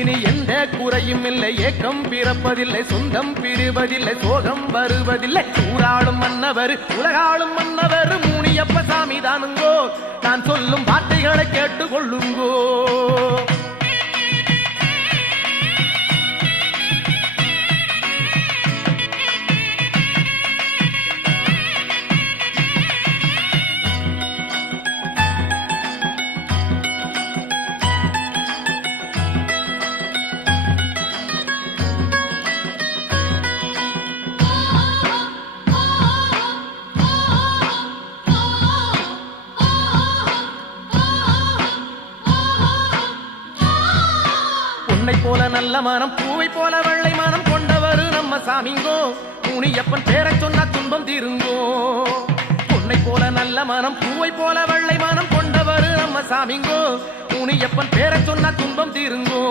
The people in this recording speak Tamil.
இனி எந்த குறையும் இல்லை, ஏக்கம் பிறப்பதில்லை, சொந்தம் பிரிவதில்லை, சோகம் வருவதில்லை. ஊராளும் மன்னவர் உலகாளும் மன்னவர் முனியப்ப சாமி தானுங்கோ. நான் சொல்லும் வார்த்தைகளை கேட்டுக்கொள்ளுங்கோ. பொன்னை போல நல்ல மனம், பூவை போல வெள்ளை மனம் கொண்டவர் நம்ம சாமிங்கோ. முனியப்பன் பேரை சொன்னா துன்பம் தீருங்கோ. பொன்னை போல நல்ல மனம், பூவை போல வெள்ளை மனம் கொண்டவர் நம்ம சாமிங்கோ. முனியப்பன் பேரை சொன்னா துன்பம் தீருங்கோ.